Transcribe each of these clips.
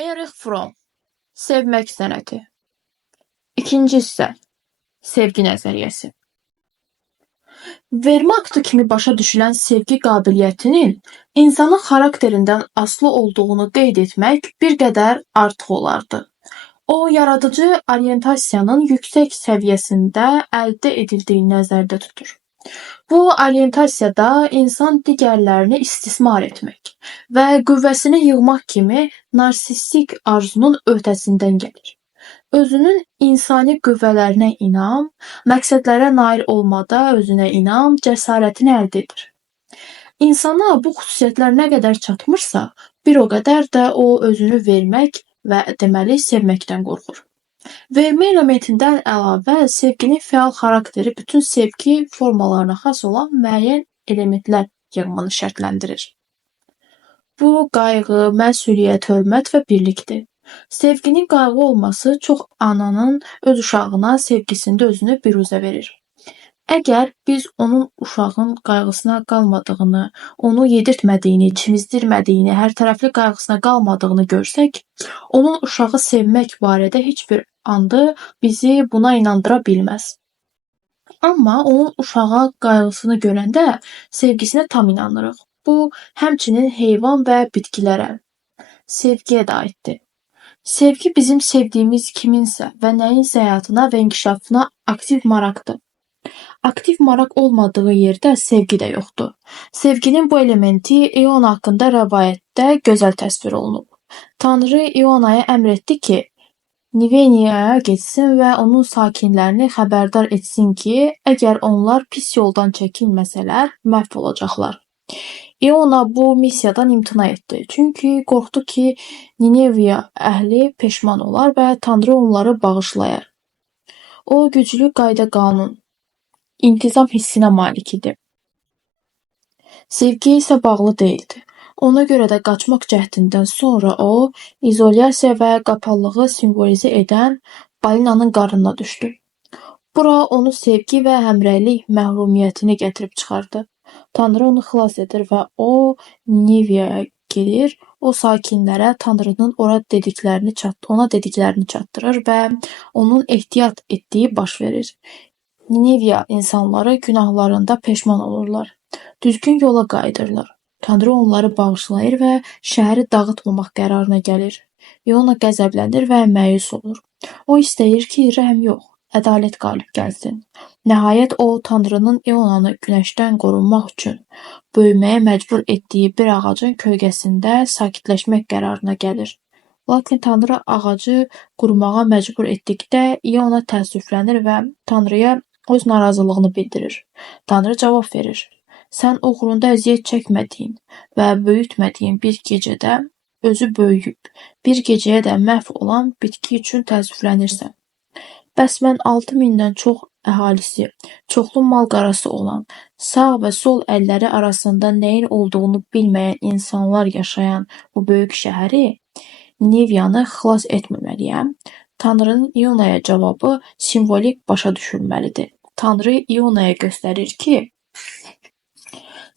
Erich Fromm, Sevmək sənəti. İkinci hissə, sevgi nəzəriyyəsi. Vermaqtı kimi başa düşülən sevgi qabiliyyətinin insanın xarakterindən asılı olduğunu qeyd etmək bir qədər artıq olardı. O, yaradıcı orientasiyanın yüksək səviyyəsində əldə edildiyini nəzərdə tutur. Bu orientasiyada insan digərlərini istismar etmək və qüvvəsini yığmaq kimi narsistik arzunun öhdəsindən gəlir. Özünün insani qüvvələrinə inam, məqsədlərə nail olmada özünə inam, cəsarətini əldə edir. İnsana bu xüsusiyyətlər nə qədər çatmırsa, bir o qədər də o özünü vermək və deməli sevməkdən qorxur. Vermə elementindən əlavə sevginin fəal xarakteri bütün sevgi formalarına xas olan müəyyən elementlər yığımını şərtləndirir. Bu qayğı, məsuliyyət, hörmət və birlikdir. Sevginin qayğı olması çox ananın öz uşağına sevgisində özünü biruzə verir. Əgər biz onun uşağın qayğısına qalmadığını, onu yedirtmədiyini, çimizdirmədiyini, hər tərəfli qayğısına qalmadığını görsək, onun uşağı sevmək barədə heç bir andı bizi buna inandıra bilməz. Amma onun uşağa qayğısını görəndə sevgisinə tam inanırıq. Bu, həmçinin heyvan və bitkilərə, sevgiyə də aiddir. Sevgi bizim sevdiyimiz kiminsə və nəyinsə həyatına və inkişafına aktiv maraqdır. Aktiv maraq olmadığı yerdə sevgi də yoxdur. Sevginin bu elementi İona haqqında rəvayətdə gözəl təsvir olunub. Tanrı İonaya əmr etdi ki, Niveniyaya getsin və onun sakinlərini xəbərdar etsin ki, əgər onlar pis yoldan çəkinməsələr, məhv olacaqlar. İona bu missiyadan imtina etdi. Çünki qorxdu ki, Nineviya əhli peşman olar və Tanrı onları bağışlayar. O, güclü qayda-qanun, intizam hissinə malik idi. Sevgi isə bağlı deyildi. Ona görə də qaçmaq cəhdindən sonra o, izolyasiya və qapalığı simvolizə edən balinanın qarnına düşdü. Bura onu sevgi və həmrəylik məhrumiyyətini gətirib çıxardı. Tanrı onu xilas edir və o, Nineviyaya gedir, o sakinlərə Tanrının ona dediklərini çatdırır və onun ehtiyat etdiyi baş verir. Nineviya insanları günahlarında peşman olurlar. Düzgün yola qayıdırlar. Tanrı onları bağışlayır və şəhəri dağıtmamaq qərarına gəlir. İona qəzəblənir və məyus olur. O istəyir ki, rəhm yox, ədalət qalib gəlsin. Nəhayət o, Tanrının İonanı günəşdən qorunmaq üçün böyüməyə məcbur etdiyi bir ağacın kölgəsində sakitləşmək qərarına gəlir. Lakin Tanrı ağacı qurumağa məcbur etdikdə İona təəssüflənir və Tanrıya öz narazılığını bildirir. Tanrı cavab verir. Sən uğrunda əziyyət çəkmədiyin və böyütmədiyin bir gecədə özü böyüyüb, bir gecəyə də məhv olan bitki üçün təəssüflənirsən. Bəs mən 6000-dən çox əhalisi, çoxlu mal-qarası olan, sağ və sol əlləri arasında nəyin olduğunu bilməyən insanlar yaşayan bu böyük şəhəri, Nineviyanı xilas etməməliyəm. Tanrının İonaya cavabı simvolik başa düşülməlidir. Tanrı İonaya göstərir ki,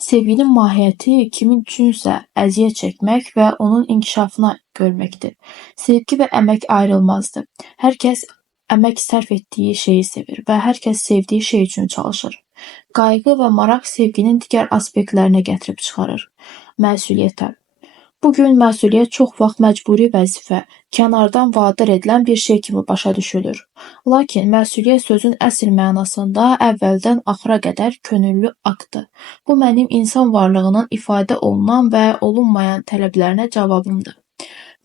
sevginin mahiyyəti kimin üçünsə əziyyət çəkmək və onun inkişafına görməkdir. Sevgi və əmək ayrılmazdır. Hər kəs əmək sərf etdiyi şeyi sevir və hər kəs sevdiyi şey üçün çalışır. Qayğı və maraq sevginin digər aspektlərinə gətirib çıxarır. Məsuliyyətə. Bugün məsuliyyət çox vaxt məcburi vəzifə, kənardan vadar edilən bir şey kimi başa düşülür. Lakin məsuliyyət sözün əsl mənasında əvvəldən axıra qədər könüllü aktdır. Bu mənim insan varlığının ifadə olunan və olunmayan tələblərinə cavabımdır.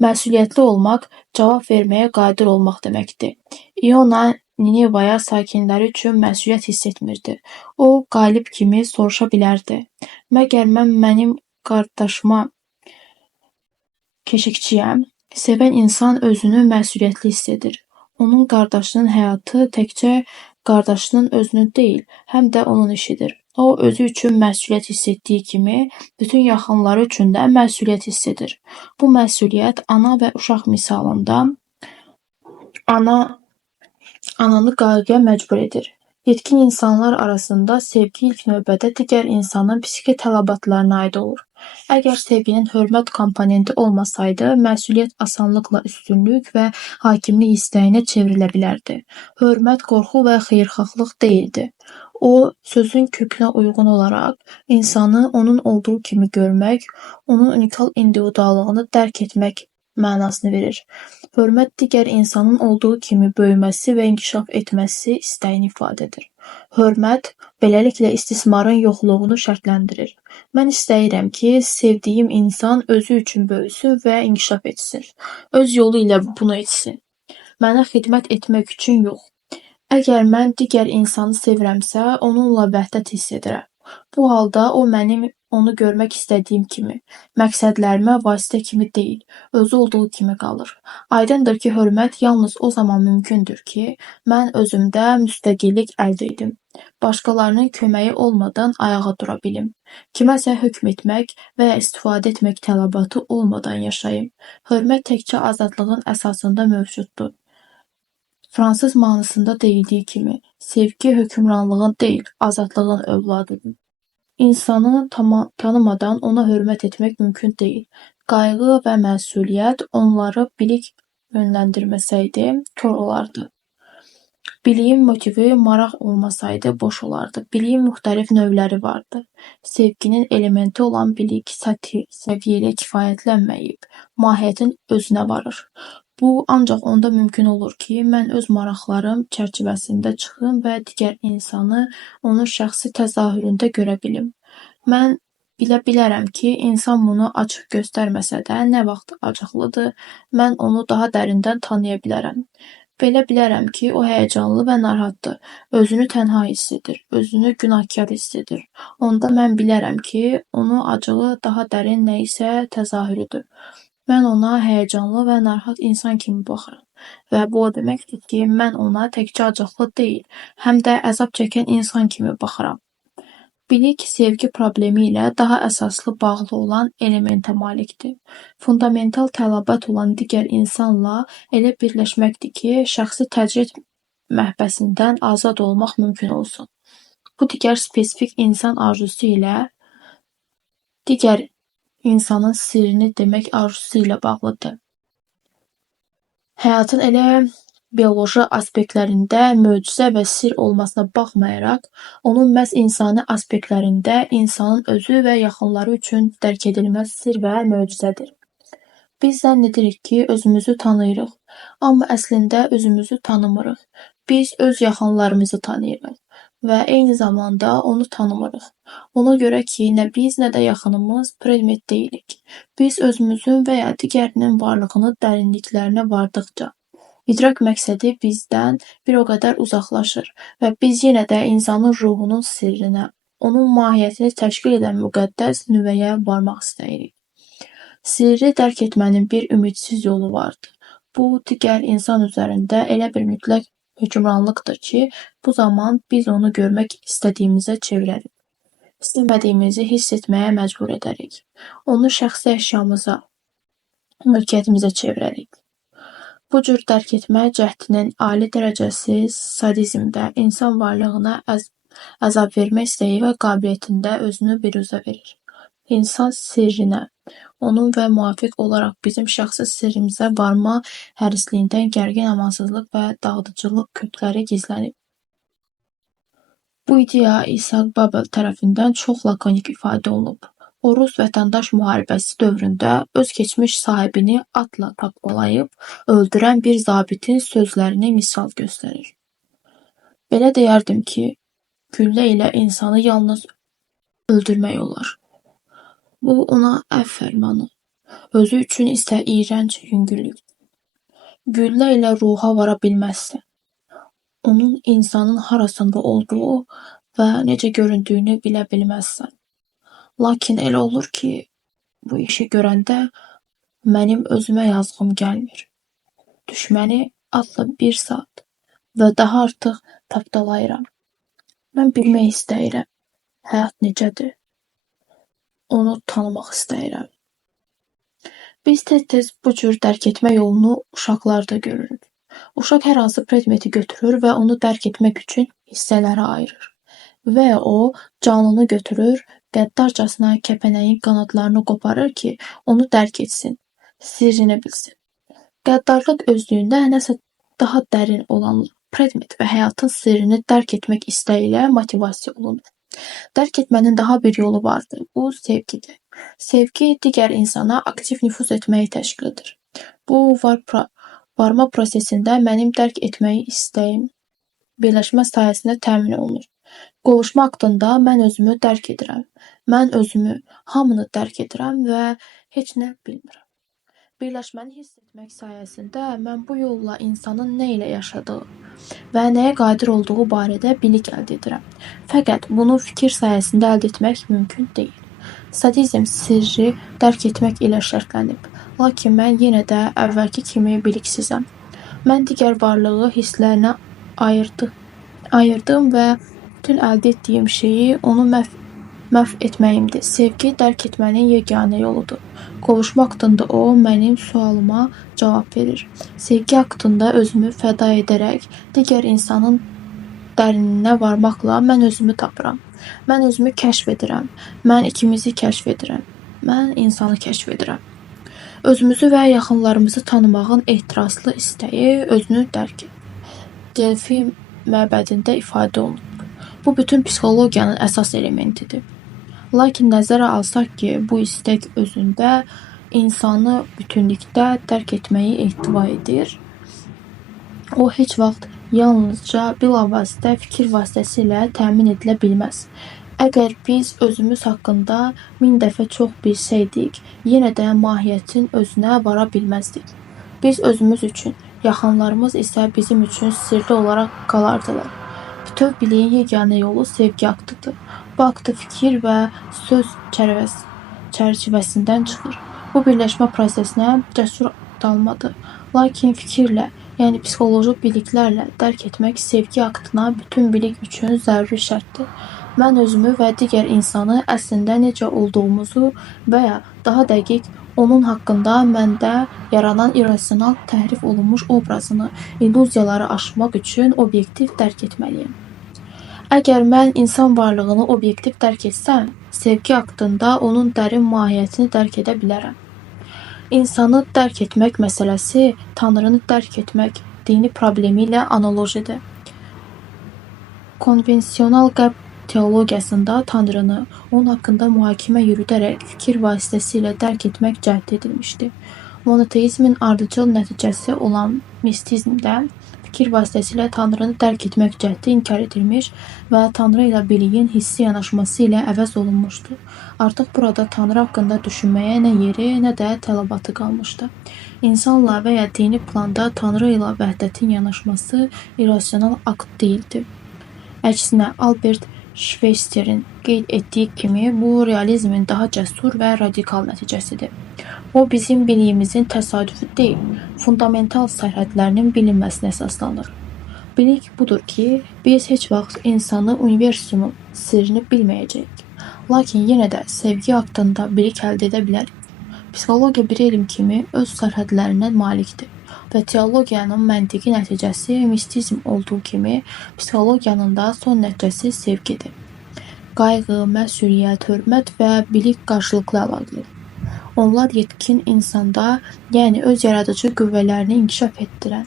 Məsuliyyətli olmaq, cavab verməyə qadir olmaq deməkdir. İona Ninevaya sakinləri üçün məsuliyyət hiss etmirdi. O, qalib kimi soruşa bilərdi. Məgər mən mənim qardaşıma keşikçiyəm? Sevən insan özünü məsuliyyətli hiss edir. Onun qardaşının həyatı təkcə qardaşının özünün deyil, həm də onun işidir. O, özü üçün məsuliyyət hiss etdiyi kimi, bütün yaxınları üçün də məsuliyyət hiss edir. Bu məsuliyyət ana və uşaq misalında ananı qayğıya məcbur edir. Yetkin insanlar arasında sevgi ilk növbədə digər insanın psixi tələbatlarına aid olur. Əgər sevginin hörmət komponenti olmasaydı, məsuliyyət asanlıqla üstünlük və hakimlik istəyinə çevrilə bilərdi. Hörmət qorxu və xeyirxahlıq deyildi. O, sözün kökünə uyğun olaraq insanı onun olduğu kimi görmək, onun unikal individuallığını dərk etmək mənasını verir. Hörmət digər insanın olduğu kimi böyüməsi və inkişaf etməsi istəyini ifadə edir. Hörmət beləliklə istismarın yoxluğunu şərtləndirir. Mən istəyirəm ki, sevdiyim insan özü üçün böyüsün və inkişaf etsin. Öz yolu ilə bunu etsin. Mənə xidmət etmək üçün yox. Əgər mən digər insanı sevirəmsə, onunla vəhdət hiss edirəm. Bu halda o mənim onu görmək istədiyim kimi, məqsədlərimə vasitə kimi deyil, özü olduğu kimi qalır. Aydındır ki, hörmət yalnız o zaman mümkündür ki, mən özümdə müstəqillik əldə edim. Başqalarının köməyi olmadan ayağa dura bilim. Kiməsə hökm etmək və ya istifadə etmək tələbatı olmadan yaşayım. Hörmət təkcə azadlığın əsasında mövcuddur. Fransız mahnısında deyildiyi kimi, sevgi hökmranlığın deyil, azadlığın övladıdır. İnsanı tanımadan ona hörmət etmək mümkün deyil. Qayğı və məsuliyyət onları bilik yönləndirməsəydi, kor olardı. Biliyin motivi maraq olmasaydı, boş olardı. Biliyin müxtəlif növləri vardı. Sevginin elementi olan bilik səviyyəyə kifayətlənməyib, mahiyyətin özünə varır. Bu ancaq onda mümkün olur ki, mən öz maraqlarım çərçivəsində çıxım və digər insanı onun şəxsi təzahüründə görə bilim. Mən bilə bilərəm ki, insan bunu açıq göstərməsə də, nə vaxt acıqlıdır, mən onu daha dərindən tanıya bilərəm. Belə bilərəm ki, o həyəcanlı və narahatdır, özünü tənha hiss edir, özünü günahkar hiss edir. Onda mən bilərəm ki, onun acığı daha dərin nə isə təzahürüdür. Mən ona həyəcanlı və narahat insan kimi baxıram və bu o deməkdir ki, mən ona təkcə acıqlı deyil, həm də əzab çəkən insan kimi baxıram. Bilik sevgi problemi ilə daha əsaslı bağlı olan elementə malikdir. Fundamental tələbat olan digər insanla elə birləşməkdir ki, şəxsi təcrid məhbəsindən azad olmaq mümkün olsun. Bu digər spesifik insan arzusu ilə digər insanın sirrini demək arzusu ilə bağlıdır. Həyatın elə bioloji aspektlərində möcüzə və sirr olmasına baxmayaraq, onun məhz insani aspektlərində insanın özü və yaxınları üçün dərk edilməz sirr və möcüzədir. Biz zənn edirik ki, özümüzü tanıyırıq, amma əslində özümüzü tanımırıq. Biz öz yaxınlarımızı tanıyırıq və eyni zamanda onu tanımırıq. Ona görə ki, nə biz, nə də yaxınımız predmet deyilik. Biz özümüzün və ya digərinin varlığını dərinliklərinə vardıqca, idrak məqsədi bizdən bir o qədər uzaqlaşır və biz yenə də insanın ruhunun sirrinə, onun mahiyyətini təşkil edən müqəddəs nüvəyə varmaq istəyirik. Sirri dərk etmənin bir ümidsiz yolu vardır. Bu, digər insan üzərində elə bir mütləq hökmranlıqdır ki, bu zaman biz onu görmək istədiyimizə çevirərik. İstəmədiyimizi hiss etməyə məcbur edərik. Onu şəxsi əşyamıza, mülkiyyətimizə çevirərik. Bu cür dərk etmə cəhdinin ali dərəcəsi sadizmdə insan varlığına əzab vermə istəyi və qabiliyyətində özünü biruzə verir. İnsan sirrinə, onun və müvafiq olaraq bizim şəxsi sirrimizə varma hərisliyindən gərgin amansızlıq və dağıdıcılıq kökləri gizlənib. Bu ideya İshak Babel tərəfindən çox lakonik ifadə olunub. O, Rus vətəndaş müharibəsi dövründə öz keçmiş sahibini atla tapdalayıb öldürən bir zabitin sözlərini misal göstərir. Belə deyərdim ki, güllə ilə insanı yalnız öldürmək olar. Bu, ona əfv fərmanı, özü üçün isə iyrənc yüngüllük. Güllə ilə ruha vara bilməzsən. Onun insanın harasında olduğu və necə göründüyünü bilə bilməzsən. Lakin elə olur ki, bu işi görəndə mənim özümə yazığım gəlmir. Düşməni atla 1 saat və daha artıq tapdalayıram. Mən bilmək istəyirəm, həyat necədir? Onu tanımaq istəyirəm. Biz tez-tez bu cür dərk etmə yolunu uşaqlarda görürük. Uşaq hər hansı predmeti götürür və onu dərk etmək üçün hissələrə ayırır və o canını götürür, qəddarcasına kəpənəyin qanadlarını qoparır ki, onu dərk etsin, sirrini bilsin. Qəddarlıq özlüyündə nəsə daha dərin olan predmet və həyatın sirrini dərk etmək istəyi ilə motivasiya olunur. Dərk etmənin daha bir yolu vardır. Bu sevgidir. Sevgi digər insana aktiv nüfuz etməyi təşkil edir. Bu varma prosesində mənim dərk etməyi istəyim birləşmə sayəsində təmin olunur. Qovuşma aktında mən özümü dərk edirəm. Mən özümü, hamını dərk edirəm və heç nə bilmirəm. Birləşməni hiss etmək sayəsində mən bu yolla insanın nə ilə yaşadığı və nəyə qadir olduğu barədə bilik əldə edirəm. Fəqət bunu fikir sayəsində əldə etmək mümkün deyil. Sadizm sirri dərk etmək ilə şərtlənib, lakin mən yenə də əvvəlki kimi biliksizəm. Mən digər varlığı hisslərinə ayırdım və bütün əldə etdiyim şeyi onu məhv etməyimdir. Sevgi dərk etmənin yeganə yoludur. Qovuşma aktında o mənim sualıma cavab verir. Sevgi aktında özümü fəda edərək digər insanın dərinlinə varmaqla mən özümü tapıram. Mən özümü kəşf edirəm. Mən ikimizi kəşf edirəm. Mən insanı kəşf edirəm. Özümüzü və yaxınlarımızı tanımağın ehtiraslı istəyi özünü dərk et. Delfi məbədində ifadə olunub. Bu bütün psixologiyanın əsas elementidir. Lakin nəzərə alsaq ki, bu istək özündə insanı bütünlükdə dərk etməyi ehtiva edir, o heç vaxt yalnızca bilavasitə fikir vasitəsilə təmin edilə bilməz. Əgər biz özümüz haqqında 1000 dəfə çox bilsəydik, yenə də mahiyyətin özünə vara bilməzdik. Biz özümüz üçün, yaxınlarımız isə bizim üçün sirli olaraq qalardılar. Bütöv biliyin yeganə yolu sevgi aktıdır. Bu aktı fikir və söz çərçivəsindən çıxır. Bu birləşmə prosesinə cəsur dalmadır. Lakin fikirlə, yəni psixoloji biliklərlə dərk etmək sevgi aktına bütün bilik üçün zəruri şərtdir. Mən özümü və digər insanı əslində necə olduğumuzu və ya daha dəqiq onun haqqında məndə yaranan irrasional təhrif olunmuş obrazını, illüziyaları aşmaq üçün obyektiv dərk etməliyəm. Əgər mən insan varlığını obyektiv dərk etsəm, sevgi aktında onun dərin mahiyyətini dərk edə bilərəm. İnsanı dərk etmək məsələsi Tanrını dərk etmək dini problemi ilə analojidir. Konvensional qərb teologiyasında Tanrını onun haqqında mühakimə yürüdərək fikir vasitəsilə dərk etmək cəhd edilmişdir. Monoteizmin ardıcıl nəticəsi olan mistizmdə fikir vasitəsilə Tanrını dərk etmək cəhdi inkar edilmiş və Tanrı ilə biliyin hissi yanaşması ilə əvəz olunmuşdur. Artıq burada Tanrı haqqında düşünməyə nə yeri, nə də tələbatı qalmışdı. İnsanla və ya dini planda Tanrı ilə vəhdətin yanaşması irrasional akt deyildi. Əksinə, Albert Schweitzerin qeyd etdiyi kimi, bu realizmin daha cəsur və radikal nəticəsidir. O, bizim biliyimizin təsadüfü deyil, fundamental sərhədlərinin bilinməsinə əsaslanır. Bilik budur ki, biz heç vaxt insanı universumun sirrini bilməyəcəyik. Lakin yenə də sevgi aktında bilik əldə edə bilərik. Psixologiya bir elm kimi öz sərhədlərindən malikdir və teologiyanın məntiqi nəticəsi mistizm olduğu kimi, psixologiyanın da son nəticəsi sevgidir. Qayğı, məsuliyyət, hörmət və bilik qarşılıqlı əlaqədir. Onlar yetkin insanda, yəni öz yaradıcı qüvvələrini inkişaf etdirən,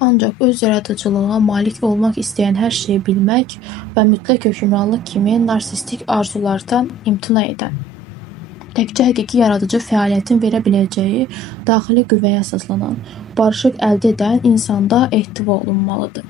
ancaq öz yaradıcılığa malik olmaq istəyən hər şeyi bilmək və mütləq hökmranlıq kimi narsistik arzulardan imtina edən, təkcə həqiqi yaradıcı fəaliyyətin verə biləcəyi daxili qüvvəyə əsaslanan, barışıq əldə edən insanda ehtiva olunmalıdır.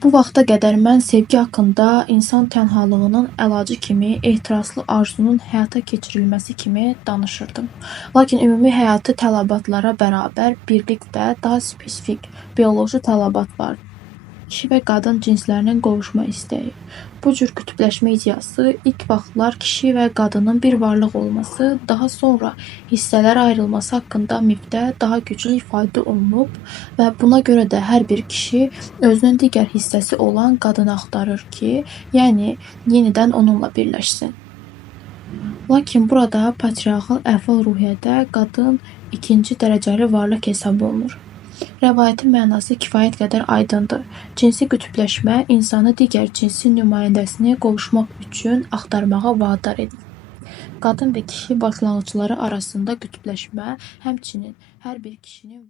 Bu vaxta qədər mən sevgi haqqında insan tənhalığının əlacı kimi, ehtiraslı arzunun həyata keçirilməsi kimi danışırdım. Lakin ümumi həyati tələbatlara bərabər birlikdə daha spesifik bioloji tələbat var. Kişi və qadın cinslərinin qovuşma istəyi. Bu cür qütbləşmə ideyası ilk vaxtlar kişi və qadının bir varlıq olması, daha sonra hissələrə ayrılması haqqında mifdə daha güclü ifadə olunub və buna görə də hər bir kişi özünün digər hissəsi olan qadını axtarır ki, yəni yenidən onunla birləşsin. Lakin burada patriarxal əhval-ruhiyyədə qadın ikinci dərəcəli varlıq hesab olunur. Rəvayətin mənası kifayət qədər aydındır. Cinsi qütbləşmə insanı digər cinsin nümayəndəsini qovuşmaq üçün axtarmağa vadar edir. Qadın və kişi başlanğıcları arasında qütbləşmə, həmçinin hər bir kişinin